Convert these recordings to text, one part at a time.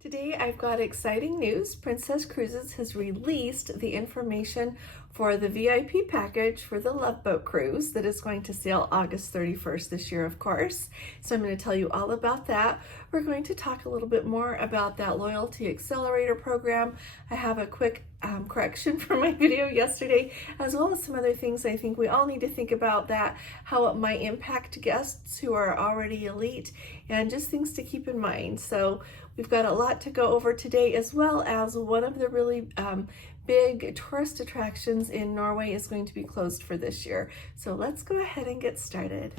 Today I've got exciting news. Princess Cruises has released the information for the VIP package for the Love Boat Cruise that is going to sail August 31st this year, of course. So I'm going to tell you all about that. We're going to talk a little bit more about that Loyalty Accelerator program. I have a quick correction from my video yesterday, as well as some other things I think we all need to think about, that how it might impact guests who are already elite, and just things to keep in mind. So we've got a lot to go over today, as well as one of the really big tourist attractions in Norway is going to be closed for this year. So let's go ahead and get started.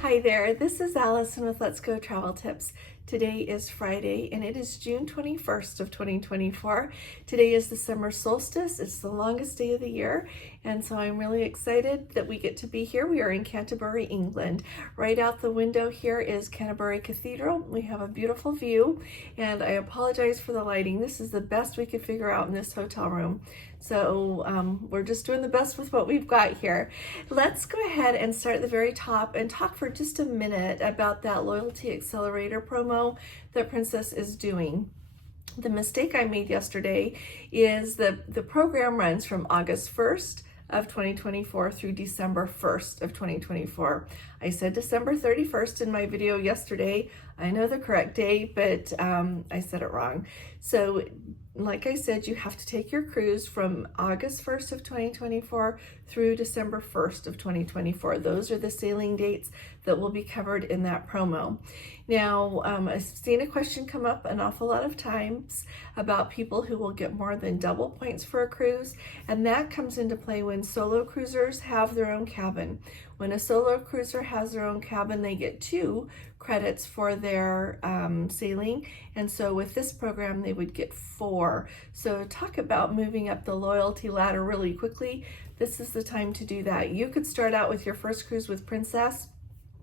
Hi there, this is Allison with Let's Go Travel Tips. Today is Friday and it is June 21st of 2024. Today is the summer solstice. It's the longest day of the year, and so I'm really excited that we get to be here. We are in Canterbury, England. Right out the window here is Canterbury Cathedral. We have a beautiful view, and I apologize for the lighting. This is the best we could figure out in this hotel room. So we're just doing the best with what we've got here. Let's go ahead and start at the very top and talk for just a minute about that Loyalty Accelerator promo that Princess is doing. The mistake I made yesterday is that the program runs from August 1st of 2024 through December 1st of 2024. I said December 31st in my video yesterday. I know the correct date, but I said it wrong. So like I said, you have to take your cruise from August 1st of 2024 through December 1st of 2024. Those are the sailing dates that will be covered in that promo. Now, I've seen a question come up an awful lot of times about people who will get more than double points for a cruise, and that comes into play when solo cruisers have their own cabin. When a solo cruiser has their own cabin, they get 2 credits for their sailing, and so with this program they would get 4. So talk about moving up the loyalty ladder really quickly. This is the time to do that. You could start out with your first cruise with Princess,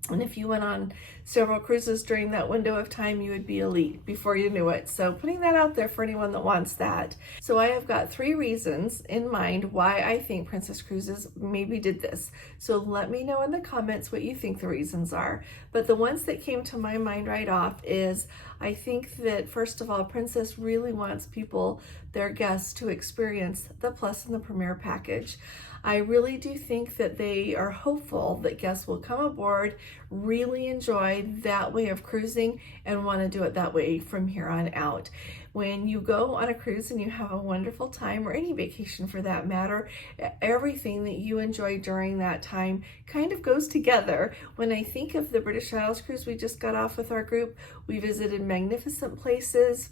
and if you went on several cruises during that window of time, you would be elite before you knew it. So putting that out there for anyone that wants that. So I have got 3 reasons in mind why I think Princess Cruises maybe did this. So let me know in the comments what you think the reasons are. But the ones that came to my mind right off is, I think that first of all, Princess really wants people, their guests, to experience the Plus and the Premier package. I really do think that they are hopeful that guests will come aboard, really enjoy that way of cruising, and want to do it that way from here on out. When you go on a cruise and you have a wonderful time, or any vacation for that matter, everything that you enjoy during that time kind of goes together. When I think of the British Isles cruise we just got off with our group, we visited magnificent places,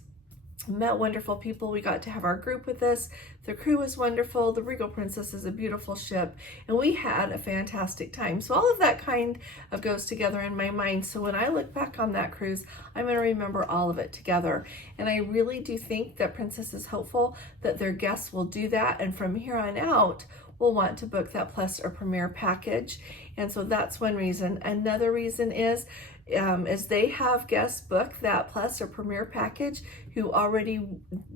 met wonderful people. We got to have our group with us. The crew was wonderful. The Regal Princess is a beautiful ship, and we had a fantastic time. So all of that kind of goes together in my mind. So when I look back on that cruise, I'm going to remember all of it together. And I really do think that Princess is hopeful that their guests will do that, and from here on out will want to book that Plus or Premier package. And so that's one reason. Another reason is they have guests book that Plus or Premier package who already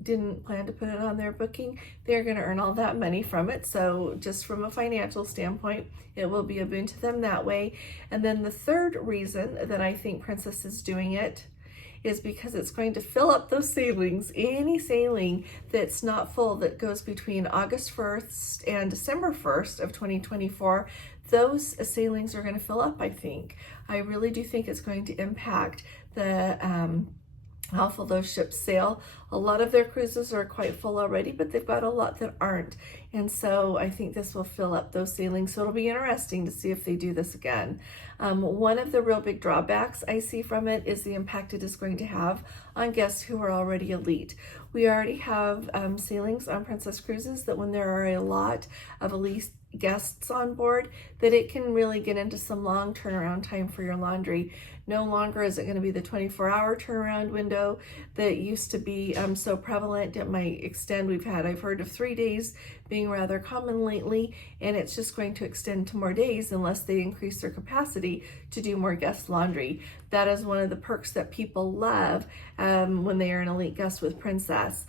didn't plan to put it on their booking. They're going to earn all that money from it. So just from a financial standpoint, it will be a boon to them that way. And then the third reason that I think Princess is doing it is because it's going to fill up those sailings. Any sailing that's not full that goes between August 1st and December 1st of 2024, those sailings are going to fill up, I think. I really do think it's going to impact the how full those ships sail. A lot of their cruises are quite full already, but they've got a lot that aren't. And so I think this will fill up those sailings. So it'll be interesting to see if they do this again. One of the real big drawbacks I see from it is the impact it is going to have on guests who are already elite. We already have sailings on Princess Cruises that when there are a lot of guests on board, that it can really get into some long turnaround time for your laundry. No longer is it going to be the 24-hour turnaround window that used to be so prevalent. It might extend. I've heard of 3 days being rather common lately, and it's just going to extend to more days unless they increase their capacity to do more guest laundry. That is one of the perks that people love when they are an elite guest with Princess.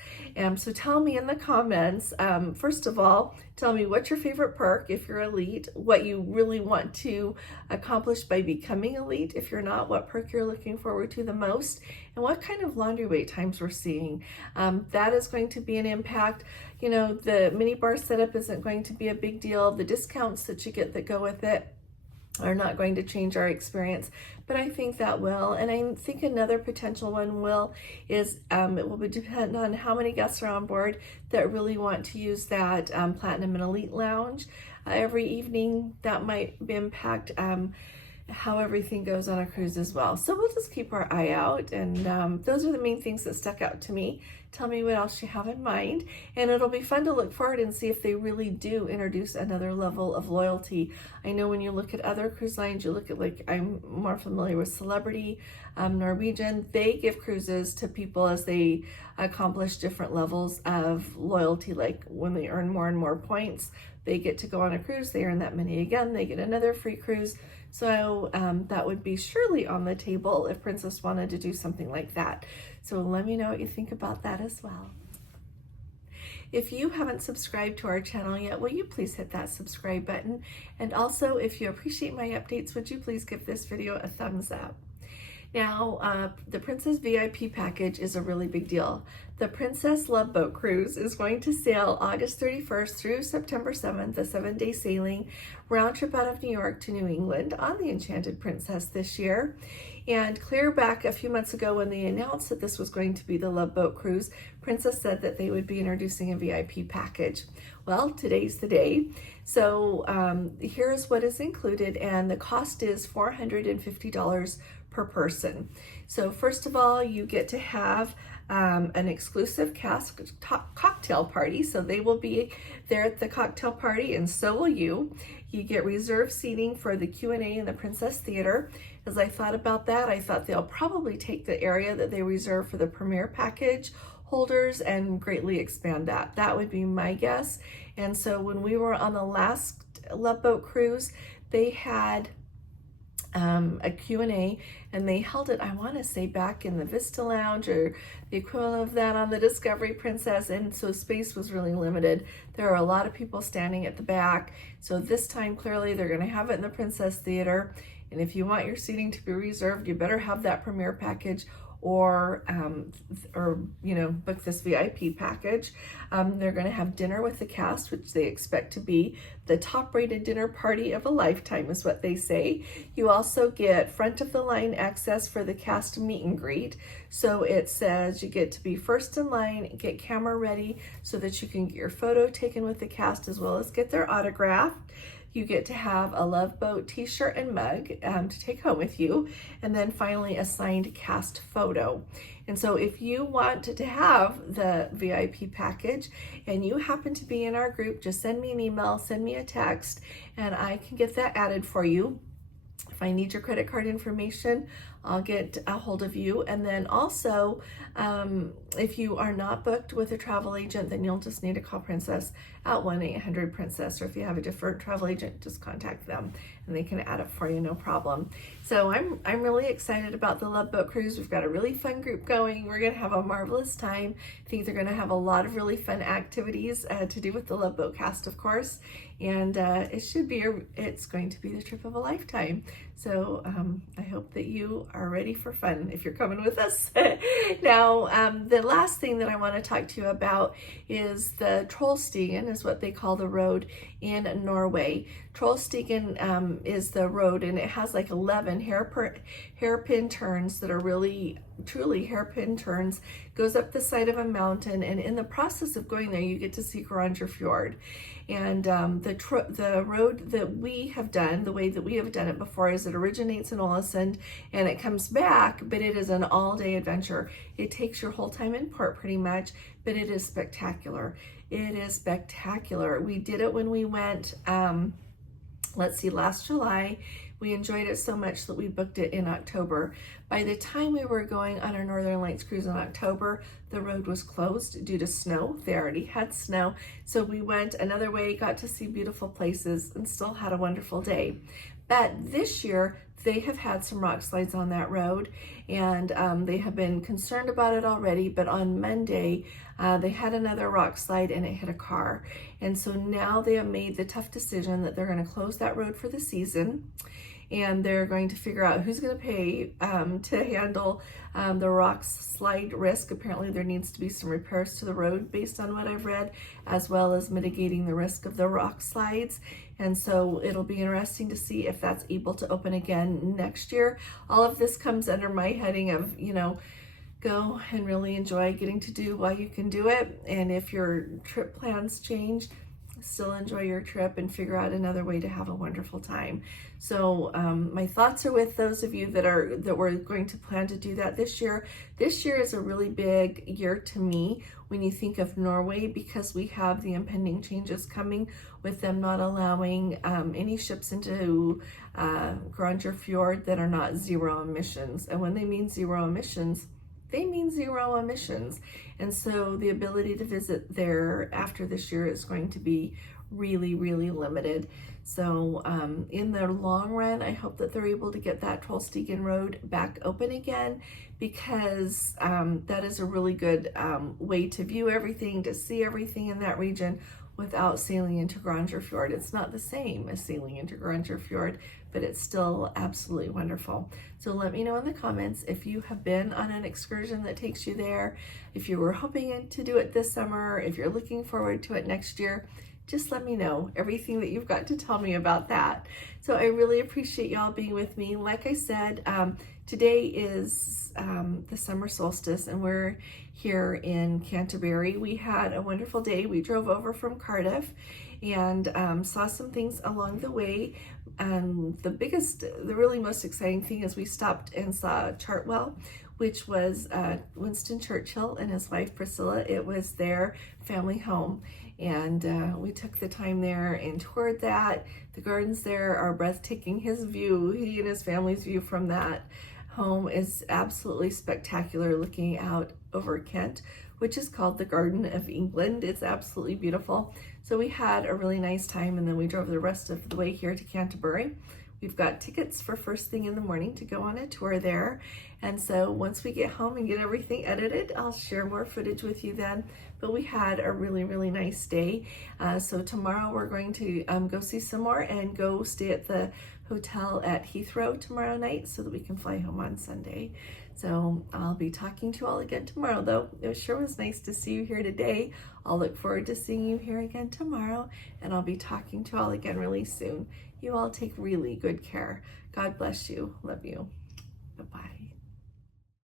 So tell me in the comments, first of all, tell me what's your favorite perk if you're elite, what you really want to accomplish by becoming elite. If you're not, what perk you're looking forward to the most, and what kind of laundry wait times we're seeing. That is going to be an impact. You know, the mini bar setup isn't going to be a big deal. The discounts that you get that go with it are not going to change our experience, but I think that will. And I think another potential one is it will depend on how many guests are on board that really want to use that Platinum and Elite Lounge every evening. That might impact how everything goes on a cruise as well. So we'll just keep our eye out, and those are the main things that stuck out to me. Tell me what else you have in mind, and it'll be fun to look forward and see if they really do introduce another level of loyalty. I know when you look at other cruise lines, you look at, like, I'm more familiar with Celebrity, Norwegian, they give cruises to people as they accomplish different levels of loyalty. Like when they earn more and more points, they get to go on a cruise, they earn that many again, they get another free cruise. So that would be surely on the table if Princess wanted to do something like that. So let me know what you think about that as well. If you haven't subscribed to our channel yet, will you please hit that subscribe button? And also, if you appreciate my updates, would you please give this video a thumbs up? Now, the Princess VIP package is a really big deal. The Princess Love Boat Cruise is going to sail August 31st through September 7th, a 7-day sailing round trip out of New York to New England on the Enchanted Princess this year. And clear back a few months ago when they announced that this was going to be the Love Boat Cruise, Princess said that they would be introducing a VIP package. Well, today's the day. So here's what is included, and the cost is $450 per person. So first of all, you get to have an exclusive cocktail party. So they will be there at the cocktail party, and so will you. You get reserved seating for the Q&A in the Princess Theater. As I thought about that, I thought they'll probably take the area that they reserve for the Premier package holders and greatly expand that. That would be my guess. And so when we were on the last Love Boat Cruise, they had a Q&A, and they held it, I want to say, back in the Vista Lounge or the equivalent of that on the Discovery Princess, and so space was really limited. There are a lot of people standing at the back, so this time clearly they're going to have it in the Princess Theater, and if you want your seating to be reserved, you better have that Premier package or you know, book this VIP package. They're going to have dinner with the cast, which they expect to be the top-rated dinner party of a lifetime, is what they say. You also get front of the line access for the cast meet and greet. So it says you get to be first in line, get camera ready so that you can get your photo taken with the cast as well as get their autograph. You get to have a Love Boat t-shirt and mug to take home with you, and then finally a signed cast photo. And so if you want to have the VIP package and you happen to be in our group, just send me an email, send me a text, and I can get that added for you. If I need your credit card information, I'll get a hold of you. And then also, if you are not booked with a travel agent, then you'll just need to call Princess at 1-800-PRINCESS, or if you have a different travel agent, just contact them and they can add it for you, no problem. So I'm really excited about the Love Boat Cruise. We've got a really fun group going. We're going to have a marvelous time. I think they're going to have a lot of really fun activities to do with the Love Boat cast, of course, and it's going to be the trip of a lifetime. So I hope that you are ready for fun if you're coming with us. Now, the last thing that I want to talk to you about is the Trollstigen, is what they call the road in Norway. Trollstigen is the road, and it has like 11 hairpin turns that are really, truly hairpin turns. Goes up the side of a mountain, and in the process of going there, you get to see Fjord. And the road that we have done, the way that we have done it before, is it originates in Ålesund and it comes back, but it is an all-day adventure. It takes your whole time in port pretty much, but it is spectacular. It is spectacular. We did it when we went, last July. We enjoyed it so much that we booked it in October. By the time we were going on our Northern Lights cruise in October, the road was closed due to snow. They already had snow. So we went another way, got to see beautiful places, and still had a wonderful day. But this year, they have had some rock slides on that road, and they have been concerned about it already, but on Monday, they had another rock slide and it hit a car. And so now they have made the tough decision that they're going to close that road for the season, and they're going to figure out who's going to pay to handle the rock slide risk. Apparently there needs to be some repairs to the road based on what I've read, as well as mitigating the risk of the rock slides. And so it'll be interesting to see if that's able to open again next year. All of this comes under my heading of, go and really enjoy getting to do while you can do it. And if your trip plans change, still enjoy your trip and figure out another way to have a wonderful time. So my thoughts are with those of you that were going to plan to do that this year. This year is a really big year to me when you think of Norway, because we have the impending changes coming with them not allowing any ships into Granger Fjord that are not zero emissions. And when they mean zero emissions, they mean zero emissions. And so the ability to visit there after this year is going to be really, really limited. So in the long run, I hope that they're able to get that Trollstigen Road back open again, because that is a really good way to view everything, to see everything in that region without sailing into Granger Fjord. It's not the same as sailing into Granger Fjord, but it's still absolutely wonderful. So let me know in the comments if you have been on an excursion that takes you there, if you were hoping to do it this summer, if you're looking forward to it next year. Just let me know everything that you've got to tell me about that. So I really appreciate y'all being with me. Like I said, today is the summer solstice, and we're here in Canterbury. We had a wonderful day. We drove over from Cardiff and saw some things along the way. The really most exciting thing is we stopped and saw Chartwell, which was Winston Churchill and his wife Priscilla. It was their family home. And we took the time there and toured that. The gardens there are breathtaking. His view, he and his family's view from that home is absolutely spectacular, looking out over Kent, which is called the Garden of England. It's absolutely beautiful. So we had a really nice time, and then we drove the rest of the way here to Canterbury. We've got tickets for first thing in the morning to go on a tour there. And so once we get home and get everything edited, I'll share more footage with you then. But we had a really, really nice day. So tomorrow we're going to go see some more and go stay at the hotel at Heathrow tomorrow night so that we can fly home on Sunday. So I'll be talking to you all again tomorrow, though. It sure was nice to see you here today. I'll look forward to seeing you here again tomorrow, and I'll be talking to you all again really soon. You all take really good care. God bless you. Love you. Bye-bye.